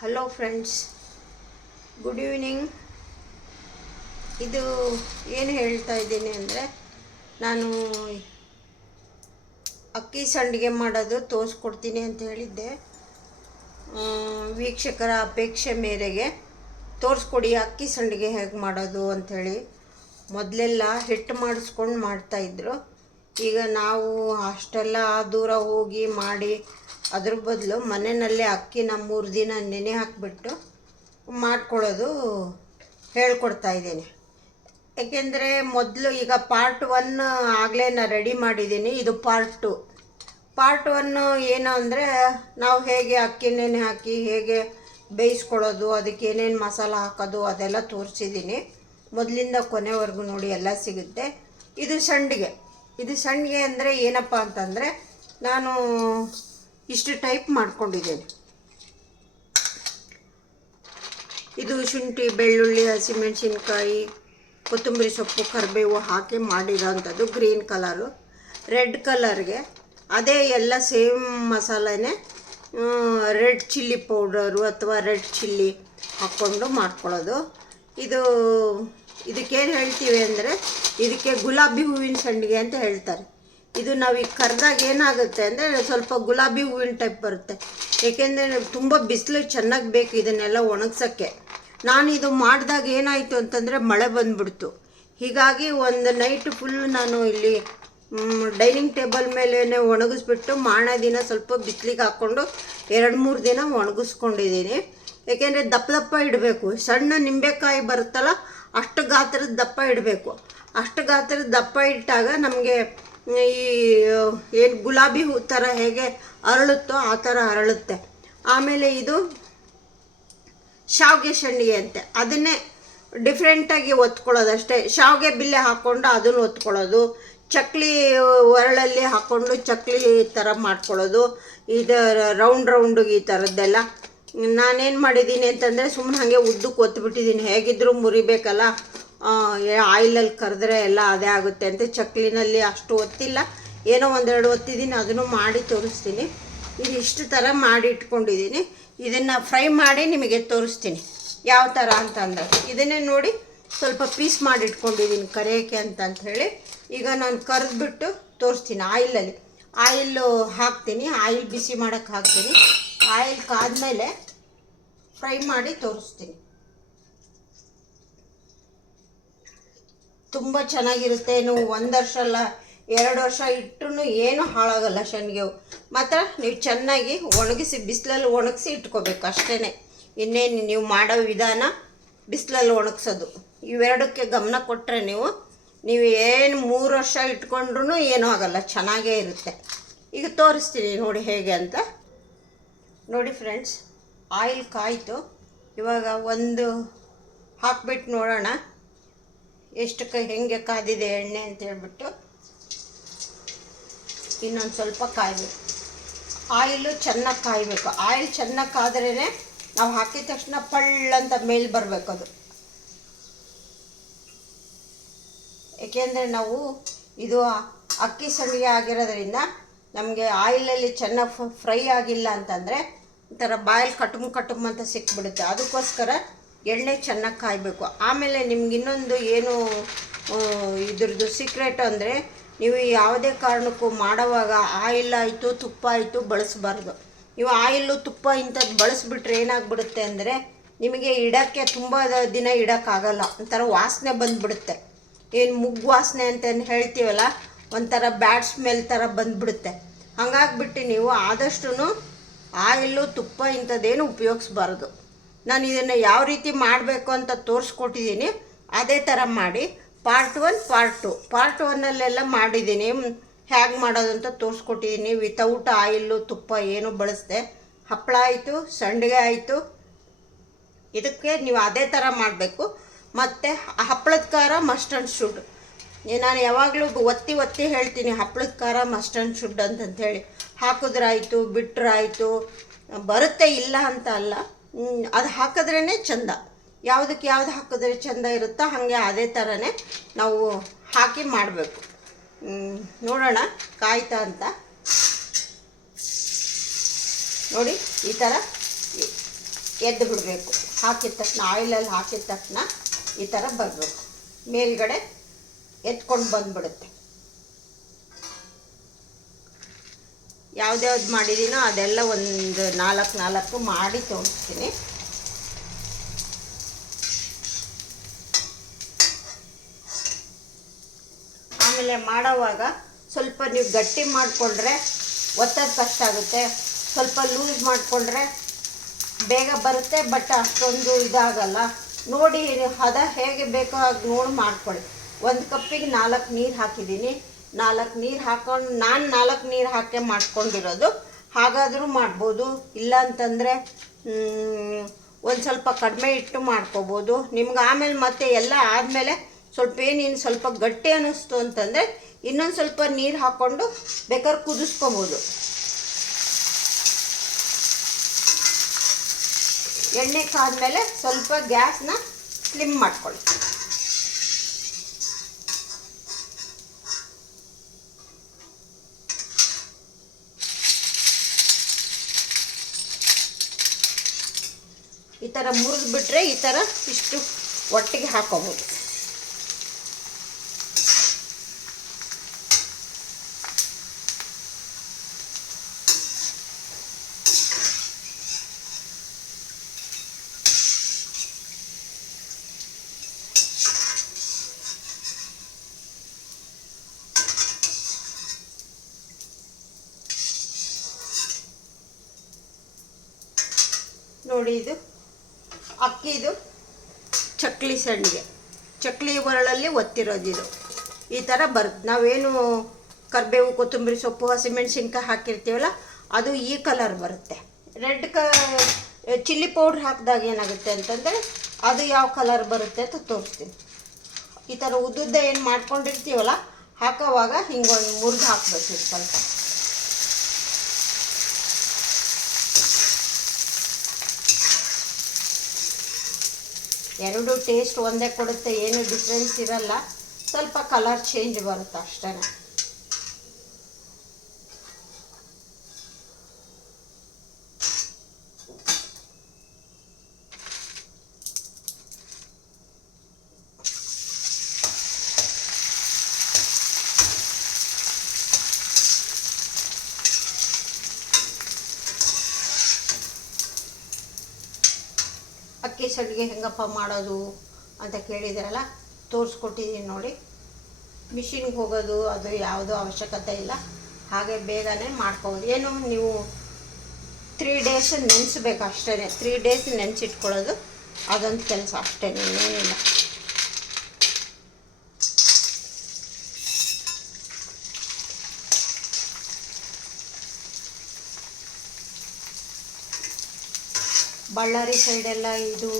Hello friends good evening ಇದು ಏನು ಹೇಳ್ತಾ ಇದ್ದೀನಿ ಅಂದರೆ ನಾನು ಅಕ್ಕಿ ಸಂಡಿಗೆ ಮಾಡೋದು ತೋರಿಸ್ಕೊಡ್ತೀನಿ ಅಂತ ಹೇಳಿದ್ದೆ. ವೀಕ್ಷಕರ ಅಪೇಕ್ಷೆ ಮೇರೆಗೆ ತೋರಿಸ್ಕೊಡಿ ಅಕ್ಕಿ ಸಂಡಿಗೆ ಹೇಗೆ ಮಾಡೋದು ಅಂಥೇಳಿ. ಮೊದಲೆಲ್ಲ ಹಿಟ್ಟು ಮಾಡಿಸ್ಕೊಂಡು ಮಾಡ್ತಾಯಿದ್ರು ಈಗ ನಾವು ಅಷ್ಟೆಲ್ಲ ದೂರ ಹೋಗಿ ಮಾಡಿ ಅದ್ರ ಬದಲು ಮನೆಯಲ್ಲೇ ಅಕ್ಕಿನ ಮೂರು ದಿನ ನೆನೆ ಹಾಕಿಬಿಟ್ಟು ಮಾಡ್ಕೊಳ್ಳೋದು ಹೇಳ್ಕೊಡ್ತಾ ಇದ್ದೀನಿ. ಏಕೆಂದರೆ ಮೊದಲು ಈಗ ಪಾರ್ಟ್ ಒನ್ ಆಗಲೇ ನಾನು ರೆಡಿ ಮಾಡಿದ್ದೀನಿ. ಇದು ಪಾರ್ಟ್ ಟು ಪಾರ್ಟ್ ಒನ್ನು ಏನು ಅಂದರೆ ನಾವು ಹೇಗೆ ಅಕ್ಕಿ ನೆನೆ ಹಾಕಿ ಹೇಗೆ ಬೇಯಿಸ್ಕೊಳ್ಳೋದು, ಅದಕ್ಕೆ ಏನೇನು ಮಸಾಲ ಹಾಕೋದು ಅದೆಲ್ಲ ತೋರಿಸಿದ್ದೀನಿ. ಮೊದಲಿಂದ ಕೊನೆವರೆಗೂ ನೋಡಿ ಎಲ್ಲ ಸಿಗುತ್ತೆ. ಇದು ಸಂಡಿಗೆ ಇದು ಸಂಡಿಗೆ ಅಂದರೆ ಏನಪ್ಪ ಅಂತಂದರೆ ನಾನು ಇಷ್ಟು ಟೈಪ್ ಮಾಡ್ಕೊಂಡಿದ್ದೇನೆ. ಇದು ಶುಂಠಿ, ಬೆಳ್ಳುಳ್ಳಿ, ಹಸಿಮೆಣಸಿನ್ಕಾಯಿ, ಕೊತ್ತಂಬರಿ ಸೊಪ್ಪು, ಕರಿಬೇವು ಹಾಕಿ ಮಾಡಿರೋಂಥದ್ದು ಗ್ರೀನ್ ಕಲರು. ರೆಡ್ ಕಲರ್ಗೆ ಅದೇ ಎಲ್ಲ ಸೇಮ್ ಮಸಾಲೆನೇ ರೆಡ್ ಚಿಲ್ಲಿ ಪೌಡರು ಅಥವಾ ರೆಡ್ ಚಿಲ್ಲಿ ಹಾಕ್ಕೊಂಡು ಮಾಡ್ಕೊಳ್ಳೋದು. ಇದು, ಇದಕ್ಕೇನು ಹೇಳ್ತೀವಿ ಅಂದರೆ, ಇದಕ್ಕೆ ಗುಲಾಬಿ ಹೂವಿನ ಸಂಡಿಗೆ ಅಂತ ಹೇಳ್ತಾರೆ. ಇದು ನಾವು ಈಗ ಕರೆದಾಗ ಏನಾಗುತ್ತೆ ಅಂದರೆ ಸ್ವಲ್ಪ ಗುಲಾಬಿ ಹೂವಿನ ಟೈಪ್ ಬರುತ್ತೆ. ಏಕೆಂದರೆ ತುಂಬ ಬಿಸಿಲು ಚೆನ್ನಾಗಿ ಬೇಕು ಇದನ್ನೆಲ್ಲ ಒಣಗ್ಸೋಕ್ಕೆ. ನಾನು ಇದು ಮಾಡಿದಾಗ ಏನಾಯಿತು ಅಂತಂದರೆ ಮಳೆ ಬಂದ್ಬಿಡ್ತು. ಹೀಗಾಗಿ ಒಂದು ನೈಟ್ ಫುಲ್ ನಾನು ಇಲ್ಲಿ ಡೈನಿಂಗ್ ಟೇಬಲ್ ಮೇಲೇ ಒಣಗಿಸ್ಬಿಟ್ಟು ಮಾರನೇ ದಿನ ಸ್ವಲ್ಪ ಬಿಸಿಲಿಗೆ ಹಾಕ್ಕೊಂಡು ಎರಡು ಮೂರು ದಿನ ಒಣಗಿಸ್ಕೊಂಡಿದ್ದೀನಿ ಏಕೆಂದರೆ ದಪ್ಪ ದಪ್ಪ ಇಡಬೇಕು. ಸಣ್ಣ ನಿಂಬೆಕಾಯಿ ಬರುತ್ತಲ್ಲ ಅಷ್ಟು ಗಾತ್ರದ ದಪ್ಪ ಇಡಬೇಕು. ಅಷ್ಟು ಗಾತ್ರದ ದಪ್ಪ ಇಟ್ಟಾಗ ನಮಗೆ ಈ, ಏನು ಗುಲಾಬಿ ಹೂ ಥರ ಹೇಗೆ ಅರಳುತ್ತೋ ಆ ಥರ ಅರಳುತ್ತೆ. ಆಮೇಲೆ ಇದು ಶಾವಿಗೆ ಸಂಡಿಗೆ ಅಂತೆ. ಅದನ್ನೇ ಡಿಫ್ರೆಂಟಾಗಿ ಒತ್ಕೊಳ್ಳೋದು ಅಷ್ಟೇ. ಶಾವಿಗೆ ಬಿಲ್ಲೆ ಹಾಕ್ಕೊಂಡು ಅದನ್ನು ಒತ್ಕೊಳ್ಳೋದು. ಚಕ್ಲಿ ಒರಳಲ್ಲಿ ಹಾಕ್ಕೊಂಡು ಚಕ್ಲಿ ಥರ ಮಾಡ್ಕೊಳ್ಳೋದು. ಇದು ರೌಂಡ್ ರೌಂಡಿಗೆ ಈ ಥರದ್ದೆಲ್ಲ ನಾನೇನು ಮಾಡಿದ್ದೀನಿ ಅಂತಂದರೆ ಸುಮ್ಮನೆ ಹಾಗೆ ಉದ್ದಕ್ಕೆ ಒತ್ಬಿಟ್ಟಿದ್ದೀನಿ. ಹೇಗಿದ್ದರೂ ಮುರಿಬೇಕಲ್ಲ. ಆಯಿಲಲ್ಲಿ ಕರೆದ್ರೆ ಎಲ್ಲ ಅದೇ ಆಗುತ್ತೆ ಅಂತ ಚಕ್ಲಿನಲ್ಲಿ ಅಷ್ಟು ಒತ್ತಿಲ್ಲ. ಏನೋ ಒಂದೆರಡು ಒತ್ತಿದ್ದೀನಿ, ಅದನ್ನು ಮಾಡಿ ತೋರಿಸ್ತೀನಿ. ಇದು ಇಷ್ಟು ಥರ ಮಾಡಿ ಇಟ್ಕೊಂಡಿದ್ದೀನಿ. ಇದನ್ನು ಫ್ರೈ ಮಾಡಿ ನಿಮಗೆ ತೋರಿಸ್ತೀನಿ. ಯಾವ ಥರ ಅಂತಂದರೆ, ಇದನ್ನೇ ನೋಡಿ ಸ್ವಲ್ಪ ಪೀಸ್ ಮಾಡಿ ಇಟ್ಕೊಂಡಿದ್ದೀನಿ ಕರಿಯೋಕ್ಕೆ ಅಂತ ಹೇಳಿ. ಈಗ ನಾನು ಕರೆದ್ಬಿಟ್ಟು ತೋರಿಸ್ತೀನಿ ಆಯಿಲಲ್ಲಿ. ಆಯಿಲ್ ಹಾಕ್ತೀನಿ, ಆಯಿಲ್ ಬಿಸಿ ಮಾಡೋಕ್ಕೆ ಹಾಕ್ತೀನಿ. ಆಯಿಲ್ ಕಾದ್ಮೇಲೆ ಫ್ರೈ ಮಾಡಿ ತೋರಿಸ್ತೀನಿ. ತುಂಬ ಚೆನ್ನಾಗಿರುತ್ತೆ. ನೀವು ಒಂದು ವರ್ಷ ಅಲ್ಲ, ಎರಡು ವರ್ಷ ಇಟ್ಟರು ಏನು ಹಾಳಾಗಲ್ಲ ಶನಿಗೆವು ಮಾತ್ರ ನೀವು ಚೆನ್ನಾಗಿ ಒಣಗಿಸಿ, ಬಿಸಿಲಲ್ಲಿ ಒಣಗಿಸಿ ಇಟ್ಕೋಬೇಕು ಅಷ್ಟೇ ಇನ್ನೇನು ನೀವು ಮಾಡೋ ವಿಧಾನ ಬಿಸಿಲಲ್ಲಿ ಒಣಗಿಸೋದು. ಇವೆರಡಕ್ಕೆ ಗಮನ ಕೊಟ್ಟರೆ ನೀವು ನೀವು ಏನು ಮೂರು ವರ್ಷ ಇಟ್ಕೊಂಡ್ರೂ ಏನೂ ಆಗಲ್ಲ, ಚೆನ್ನಾಗೇ ಇರುತ್ತೆ. ಈಗ ತೋರಿಸ್ತೀನಿ ನೋಡಿ ಹೇಗೆ ಅಂತ. ನೋಡಿ ಫ್ರೆಂಡ್ಸ್, ಆಯಿಲ್ ಕಾಯಿತು. ಇವಾಗ ಒಂದು ಹಾಕ್ಬಿಟ್ಟು ನೋಡೋಣ. ಎಷ್ಟು ಹೆಂಗೆ ಕಾದಿದೆ ಎಣ್ಣೆ ಅಂತ ಹೇಳ್ಬಿಟ್ಟು ಇನ್ನೊಂದು ಸ್ವಲ್ಪ ಕಾಯಬೇಕು. ಆಯಿಲು ಚೆನ್ನಾಗಿ ಕಾಯಬೇಕು. ಆಯಿಲ್ ಚೆನ್ನಾಗಿ ಕಾದ್ರೇ ನಾವು ಹಾಕಿದ ತಕ್ಷಣ ಪಳ್ಳಂತ ಮೇಲೆ ಬರಬೇಕು ಅದು. ಏಕೆಂದರೆ ನಾವು ಇದು ಅಕ್ಕಿ ಸಂಡಿಗೆ ಆಗಿರೋದ್ರಿಂದ ನಮಗೆ ಆಯಿಲಲ್ಲಿ ಚೆನ್ನಾಗಿ ಫ್ರೈ ಆಗಿಲ್ಲ ಅಂತಂದರೆ ಒಂಥರ ಬಾಯಲ್ ಕಟುಮ್ ಕಟುಮ್ ಅಂತ ಸಿಕ್ಬಿಡುತ್ತೆ. ಅದಕ್ಕೋಸ್ಕರ ಎಣ್ಣೆ ಚೆನ್ನಾಗಿ ಕಾಯಬೇಕು. ಆಮೇಲೆ ನಿಮ್ಗೆ ಇನ್ನೊಂದು ಏನು ಇದ್ರದ್ದು ಸೀಕ್ರೆಟ್ ಅಂದರೆ ನೀವು ಯಾವುದೇ ಕಾರಣಕ್ಕೂ ಮಾಡೋವಾಗ ಆಯಿಲ್ ಆಯಿತು, ತುಪ್ಪ ಆಯಿತು ಬಳಸಬಾರ್ದು. ನೀವು ಆಯಿಲು ತುಪ್ಪ ಇಂಥದ್ದು ಬಳಸಿಬಿಟ್ರೆ ಏನಾಗ್ಬಿಡುತ್ತೆ ಅಂದರೆ ನಿಮಗೆ ಇಡೋಕ್ಕೆ ತುಂಬ ದಿನ ಇಡೋಕ್ಕಾಗಲ್ಲ. ಒಂಥರ ವಾಸನೆ ಬಂದುಬಿಡುತ್ತೆ. ಏನು ಮುಗ್ಗು ವಾಸನೆ ಅಂತ ಹೇಳ್ತೀವಲ್ಲ, ಒಂಥರ ಬ್ಯಾಡ್ ಸ್ಮೆಲ್ ಥರ ಬಂದುಬಿಡುತ್ತೆ. ಹಾಗಾಗ್ಬಿಟ್ಟು ನೀವು ಆದಷ್ಟು ಆಯಿಲು ತುಪ್ಪ ಇಂಥದ್ದೇನು ಉಪಯೋಗಿಸ್ಬಾರ್ದು. ನಾನು ಇದನ್ನು ಯಾವ ರೀತಿ ಮಾಡಬೇಕು ಅಂತ ತೋರಿಸ್ಕೊಟ್ಟಿದ್ದೀನಿ. ಅದೇ ಥರ ಮಾಡಿ part one part two part ಒನ್ನಲ್ಲೆಲ್ಲ ಮಾಡಿದ್ದೀನಿ. ಹೇಗೆ ಅಂತ ತೋರಿಸ್ಕೊಟ್ಟಿದ್ದೀನಿ. ವಿತೌಟ್ ಆಯಿಲ್ಲು ತುಪ್ಪ ಏನು ಬಳಸದೆ. ಹಪ್ಪಳ ಆಯಿತು, ಸಂಡಿಗೆ ಆಯಿತು. ಇದಕ್ಕೆ ನೀವು ಅದೇ ಥರ ಮಾಡಬೇಕು. ಮತ್ತು ಹಪ್ಪಳದ ಖಾರ ಮಸ್ಟ್ ಶುಡ್ ನಾನು ಯಾವಾಗಲೂ ಒತ್ತಿ ಒತ್ತಿ ಹೇಳ್ತೀನಿ ಹಪ್ಪಳದ ಖಾರ ಮಸ್ಟ್ ಶುಡ್ ಅಂತಂಥೇಳಿ ಹಾಕಿದ್ರಾಯಿತು ಬಿಟ್ಟರಾಯಿತು ಬರುತ್ತೆ ಇಲ್ಲ ಅಂತ ಅಲ್ಲ. ಅದು ಹಾಕಿದ್ರೇ ಚಂದ. ಯಾವುದಕ್ಕೆ ಯಾವ್ದು ಹಾಕಿದ್ರೆ ಚಂದ ಇರುತ್ತೋ ಹಾಗೆ ಅದೇ ಥರನೇ ನಾವು ಹಾಕಿ ಮಾಡಬೇಕು. ನೋಡೋಣ ಕಾಯ್ತಾ ಅಂತ. ನೋಡಿ, ಈ ಥರ ಎದ್ದು ಬಿಡಬೇಕು. ಹಾಕಿದ ತಕ್ಷಣ ಆಯಿಲಲ್ಲಿ ಹಾಕಿದ ತಕ್ಷಣ ಈ ಥರ ಬರಬೇಕು. ಮೇಲ್ಗಡೆ ಎತ್ಕೊಂಡು ಬಂದ್ಬಿಡುತ್ತೆ. ಯಾವ್ದ್ಯಾವ್ದು ಮಾಡಿದ್ದೀನೋ ಅದೆಲ್ಲ ಒಂದು ನಾಲ್ಕು ನಾಲ್ಕು ಮಾಡಿ ತೋರಿಸ್ತೀನಿ. ಆಮೇಲೆ ಮಾಡೋವಾಗ ಸ್ವಲ್ಪ ನೀವು ಗಟ್ಟಿ ಮಾಡಿಕೊಂಡ್ರೆ ಒತ್ತದ ಕಷ್ಟ ಆಗುತ್ತೆ. ಸ್ವಲ್ಪ ಲೂಸ್ ಮಾಡಿಕೊಂಡ್ರೆ ಬೇಗ ಬರುತ್ತೆ, ಬಟ್ ಅಷ್ಟೊಂದು ಇದಾಗಲ್ಲ. ನೋಡಿ ಹದ ಹೇಗೆ ಬೇಕೋ ಹಾಗೆ ನೋಡಿ ಮಾಡ್ಕೊಳ್ಳಿ. ಒಂದು ಕಪ್ಪಿಗೆ ನಾಲ್ಕು ನೀರು ಹಾಕಿದ್ದೀನಿ. ನಾಲ್ಕು ನೀರು ಹಾಕೊಂಡು ನಾನು ನಾಲ್ಕು ನೀರು ಹಾಕಿ ಮಾಡ್ಕೊಂಡಿರೋದು. ಹಾಗಾದರೂ ಮಾಡ್ಬೋದು. ಇಲ್ಲ ಅಂತಂದರೆ ಒಂದು ಸ್ವಲ್ಪ ಕಡಿಮೆ ಇಟ್ಟು ಮಾಡ್ಕೋಬೋದು. ನಿಮ್ಗೆ ಆಮೇಲೆ ಮತ್ತೆ ಎಲ್ಲ ಆದಮೇಲೆ ಸ್ವಲ್ಪ ಏನೇನು ಸ್ವಲ್ಪ ಗಟ್ಟಿ ಅನ್ನಿಸ್ತು ಅಂತಂದರೆ, ಇನ್ನೊಂದು ಸ್ವಲ್ಪ ನೀರು ಹಾಕ್ಕೊಂಡು ಬೇಕಾದ್ರೆ ಕುದಿಸ್ಕೊಬೋದು. ಎಣ್ಣೆ ಕಾದ್ಮೇಲೆ ಸ್ವಲ್ಪ ಗ್ಯಾಸ್ನ ಸ್ಲಿಮ್ ಮಾಡ್ಕೊಳ್ಳಿ ಥರ ಮುರಿದು ಬಿಟ್ರೆ ಈ ಥರ ಇಷ್ಟು ಒಟ್ಟಿಗೆ ಹಾಕೋಬೋದು. ನೋಡಿ ಇದು ಅಕ್ಕಿದು ಚಕ್ಲಿ ಸಂಡಿಗೆ ಚಕ್ಲಿ ಒರಳಲ್ಲಿ ಒತ್ತಿರೋದು ಇದು. ಈ ಥರ ಬರುತ್ತೆ ನಾವೇನು ಕರಿಬೇವು, ಕೊತ್ತಂಬರಿ ಸೊಪ್ಪು ಹಸಿಮೆಣ್ಸಿನ್ಕಾಯಿ ಹಾಕಿರ್ತೀವಲ್ಲ, ಅದು ಈ ಕಲರ್ ಬರುತ್ತೆ. ರೆಡ್ ಕ ಚಿಲ್ಲಿ ಪೌಡ್ರ್ ಹಾಕಿದಾಗ ಏನಾಗುತ್ತೆ ಅಂತಂದರೆ, ಅದು ಯಾವ ಕಲರ್ ಬರುತ್ತೆ ಅಂತ ತೋರಿಸ್ತೀನಿ. ಈ ಥರ ಉದ್ದುದ್ದ ಏನು ಮಾಡ್ಕೊಂಡಿರ್ತೀವಲ್ಲ, ಹಾಕೋವಾಗ ಹಿಂಗೊಂದು ಮುರಿದು ಹಾಕ್ಬೇಕು ಸ್ವಲ್ಪ. ಎರಡು ಟೇಸ್ಟ್ ಒಂದೇ ಕೊಡುತ್ತೆ ಏನು ಡಿಫ್ರೆನ್ಸ್ ಇರಲ್ಲ. ಸ್ವಲ್ಪ ಕಲರ್ ಚೇಂಜ್ ಬರುತ್ತೆ ಅಷ್ಟೇ ಅಕ್ಕಿ ಸಂಡಿಗೆ ಹೆಂಗಪ್ಪ ಮಾಡೋದು ಅಂತ ಕೇಳಿದ್ರಲ್ಲ ತೋರಿಸ್ಕೊಟ್ಟಿದ್ದೀನಿ ನೋಡಿ. ಮಿಷಿನ್ಗೆ ಹೋಗೋದು ಅದು ಯಾವುದೂ ಅವಶ್ಯಕತೆ ಇಲ್ಲ. ಹಾಗೆ ಬೇಗನೆ ಮಾಡ್ಕೋಬೋದು. ಏನು ನೀವು ತ್ರೀ ಡೇಸ್ ನೆನೆಸ್ಬೇಕು ಅಷ್ಟೇ ತ್ರೀ ಡೇಸ್ ನೆನೆಸಿಟ್ಕೊಳ್ಳೋದು ಅದೊಂದು ಕೆಲಸ ಅಷ್ಟೇ ಏನಿಲ್ಲ ಬಳ್ಳಾರಿ ಸೈಡೆಲ್ಲ ಇದು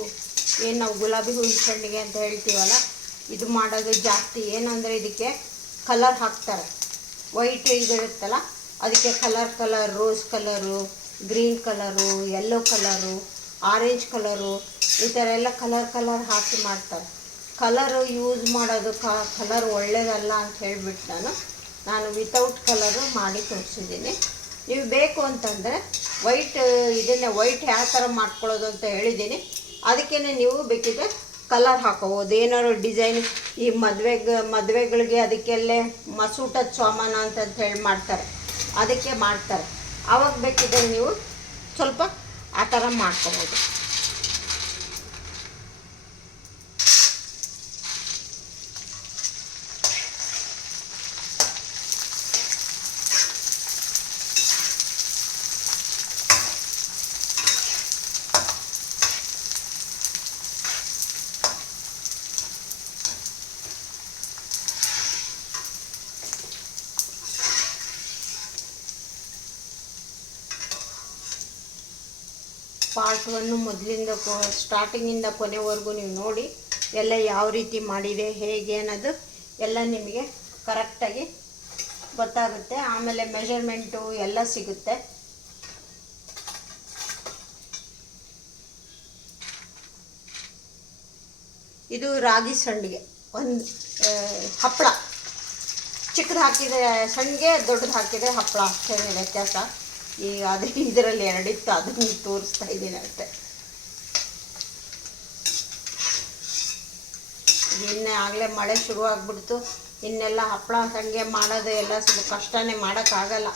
ಏನು ನಾವು ಗುಲಾಬಿ ಹೂವಿನ ಸಂಡಿಗೆ ಅಂತ ಹೇಳ್ತೀವಲ್ಲ, ಇದು ಮಾಡೋದು ಜಾಸ್ತಿ. ಏನಂದರೆ ಇದಕ್ಕೆ ಕಲರ್ ಹಾಕ್ತಾರೆ. ವೈಟ್ ಇದಿರುತ್ತಲ್ಲ ಅದಕ್ಕೆ colour colour rose colour green colour yellow colour orange colour ಈ ಥರ ಎಲ್ಲ ಕಲರ್ ಕಲರ್ ಹಾಕಿ ಮಾಡ್ತಾರೆ. ಕಲರು ಯೂಸ್ ಮಾಡೋದು ಕಲರ್ ಒಳ್ಳೆಯದಲ್ಲ ಅಂತ ಹೇಳಿಬಿಟ್ಟು ನಾನು ನಾನು ವಿತೌಟ್ ಕಲರು ಮಾಡಿ ತೋರಿಸಿದ್ದೀನಿ. ನೀವು ಬೇಕು ಅಂತಂದರೆ ವೈಟ್ ಇದನ್ನೇ ವೈಟ್ ಯಾವ ಥರ ಮಾಡ್ಕೊಳ್ಳೋದು ಅಂತ ಹೇಳಿದ್ದೀನಿ. ಅದಕ್ಕೇ ನೀವು ಬೇಕಿದ್ರೆ ಕಲರ್ ಹಾಕೋಬೋದು. ಏನಾದ್ರು ಡಿಸೈನ್ ಈ ಮದುವೆಗೆ, ಮದುವೆಗಳಿಗೆ ಅದಕ್ಕೆಲ್ಲೇ ಮಸೂಟದ ಸಾಮಾನ ಅಂತ ಹೇಳಿ ಮಾಡ್ತಾರೆ. ಅದಕ್ಕೆ ಮಾಡ್ತಾರೆ. ಆವಾಗ ಬೇಕಿದ್ರೆ ನೀವು ಸ್ವಲ್ಪ ಆ ಥರ ಮಾಡ್ಕೋಬೋದು. ಪಾರ್ಟ್ ಒನ್ನು ಮೊದಲಿಂದ ಸ್ಟಾರ್ಟಿಂಗಿಂದ ಕೊನೆವರೆಗೂ ನೀವು ನೋಡಿ, ಎಲ್ಲ ಯಾವ ರೀತಿ ಮಾಡಿದೆ, ಹೇಗೆ ಅನ್ನೋದು ಎಲ್ಲ ನಿಮಗೆ ಕರೆಕ್ಟಾಗಿ ಗೊತ್ತಾಗುತ್ತೆ. ಆಮೇಲೆ ಮೆಷರ್ಮೆಂಟು ಎಲ್ಲ ಸಿಗುತ್ತೆ. ಇದು ರಾಗಿ ಸಂಡಿಗೆ. ಒಂದು ಹಪ್ಪಳ. ಚಿಕ್ಕದು ಹಾಕಿದರೆ ಸಣ್ಣಗೆ ದೊಡ್ಡದು ಹಾಕಿದರೆ ಹಪ್ಪಳ. ಅಷ್ಟೇ ವ್ಯತ್ಯಾಸ. ಈಗ ಅದೇ ಇದರಲ್ಲಿ ಎರಡಿತ್ತು ಅದನ್ನು ತೋರಿಸ್ತಾ ಇದ್ದೀನಿ ಅಷ್ಟೆ. ಇನ್ನೆ ಆಗಲೇ ಮಳೆ ಶುರು ಆಗಿಬಿಡ್ತು. ಇನ್ನೆಲ್ಲ ಹಪ್ಪಳ ಸಂಗೆ ಮಾಡೋದು ಎಲ್ಲ ಸ್ವಲ್ಪ ಕಷ್ಟನೇ ಮಾಡೋಕ್ಕಾಗಲ್ಲ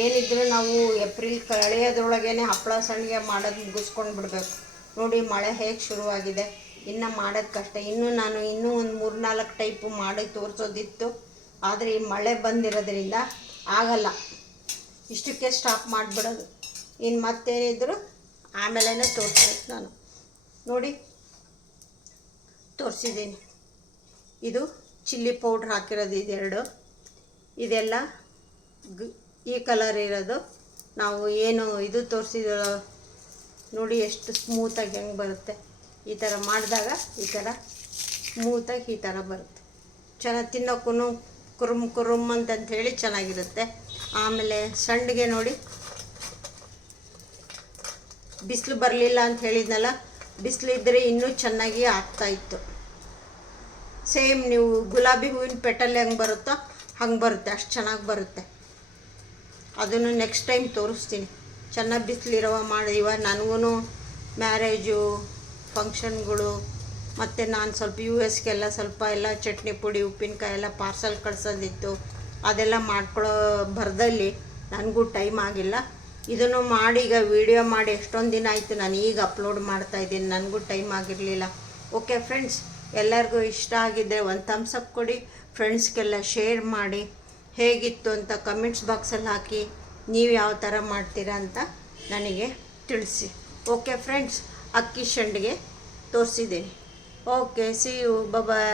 ಏನಿದ್ರು ನಾವು ಏಪ್ರಿಲ್ ಕಳೆಯೋದ್ರೊಳಗೇನೆ ಹಪ್ಪಳ ಸಂಡಿಗೆ ಮಾಡೋದು ಮುಗಿಸ್ಕೊಂಡು ಬಿಡಬೇಕು. ನೋಡಿ ಮಳೆ ಹೇಗೆ ಶುರುವಾಗಿದೆ. ಇನ್ನು ಮಾಡೋದು ಕಷ್ಟ. ಇನ್ನೂ ನಾನು ಇನ್ನೂ ಒಂದು ಮೂರು ನಾಲ್ಕು ಟೈಪು ಮಾಡಿ ತೋರಿಸೋದಿತ್ತು. ಆದರೆ ಈ ಮಳೆ ಬಂದಿರೋದ್ರಿಂದ ಆಗಲ್ಲ. ಇಷ್ಟಕ್ಕೆ ಸ್ಟಾಪ್ ಮಾಡಿಬಿಡೋದು. ಇನ್ನು ಮತ್ತೇನಿದ್ರು ಆಮೇಲೆ ತೋರಿಸ್ಬೇಕು ನಾನು. ನೋಡಿ, ತೋರಿಸಿದ್ದೀನಿ. ಇದು ಚಿಲ್ಲಿ ಪೌಡ್ರ್ ಹಾಕಿರೋದು ಇದೆರಡು. ಇದೆಲ್ಲ ಈ ಕಲರ್ ಇರೋದು. ನಾವು ಏನು ಇದು ತೋರಿಸಿದ ನೋಡಿ ಎಷ್ಟು ಸ್ಮೂತಾಗಿ ಹೆಂಗೆ ಬರುತ್ತೆ. ಈ ಥರ ಮಾಡಿದಾಗ ಈ ಥರ ಸ್ಮೂತಾಗಿ ಈ ಥರ ಬರುತ್ತೆ. ಚೆನ್ನಾಗಿ ತಿನ್ನೋಕ್ಕೂ ಕುರುಮ್ ಕುರುಮ್ ಅಂತಂಥೇಳಿ ಚೆನ್ನಾಗಿರುತ್ತೆ. ಆಮೇಲೆ ಸಂಡಿಗೆ ನೋಡಿ. ಬಿಸಿಲು ಬರಲಿಲ್ಲ ಅಂತ ಹೇಳಿದ್ನಲ್ಲ, ಬಿಸಿಲು ಇದ್ದರೆ ಇನ್ನೂ ಚೆನ್ನಾಗಿ ಆಗ್ತಾ ಇತ್ತು. ಸೇಮ್ ನೀವು ಗುಲಾಬಿ ಹೂವಿನ ಪೆಟಲ್ ಹೆಂಗೆ ಬರುತ್ತೋ ಹಂಗೆ ಬರುತ್ತೆ, ಅಷ್ಟು ಚೆನ್ನಾಗಿ ಬರುತ್ತೆ. ಅದನ್ನು ನೆಕ್ಸ್ಟ್ ಟೈಮ್ ತೋರಿಸ್ತೀನಿ. ಚೆನ್ನಾಗಿ ಬಿಸಿಲಿರವ ಮಾಡಿವ ನನಗೂ ಮ್ಯಾರೇಜು ಫಂಕ್ಷನ್ಗಳು ಮತ್ತು ನಾನು ಸ್ವಲ್ಪ ಯು ಎಸ್ಗೆಲ್ಲ ಸ್ವಲ್ಪ ಎಲ್ಲ ಚಟ್ನಿ ಪುಡಿ ಉಪ್ಪಿನಕಾಯಿ ಎಲ್ಲ ಪಾರ್ಸಲ್ ಕಳ್ಸೋದಿತ್ತು. ಅದೆಲ್ಲ ಮಾಡ್ಕೊಳ್ಳೋ ಬರ್ದಲ್ಲಿ ನನಗೂ ಟೈಮ್ ಆಗಿಲ್ಲ. ಇದನ್ನು ಮಾಡಿ ಈಗ ವಿಡಿಯೋ ಮಾಡಿ ಎಷ್ಟೊಂದು ದಿನ ಆಯಿತು ನಾನು ಈಗ ಅಪ್ಲೋಡ್ ಮಾಡ್ತಾ ಇದ್ದೀನಿ, ನನಗೂ ಟೈಮ್ ಆಗಿರಲಿಲ್ಲ. ಓಕೆ ಫ್ರೆಂಡ್ಸ್, ಎಲ್ಲರಿಗೂ ಇಷ್ಟ ಆಗಿದ್ದರೆ ಒಂದು ಥಮ್ಸ್ ಅಪ್ ಕೊಡಿ ಫ್ರೆಂಡ್ಸ್ಗೆಲ್ಲ ಶೇರ್ ಮಾಡಿ. ಹೇಗಿತ್ತು ಅಂತ ಕಮೆಂಟ್ಸ್ ಬಾಕ್ಸಲ್ಲಿ ಹಾಕಿ, ನೀವು ಯಾವ ಥರ ಮಾಡ್ತೀರಾ ಅಂತ ನನಗೆ ತಿಳಿಸಿ. ಓಕೆ ಫ್ರೆಂಡ್ಸ್, ಅಕ್ಕಿ ಶಂಡಿಗೆ ತೋರಿಸಿದ್ದೀನಿ. Okay C you bye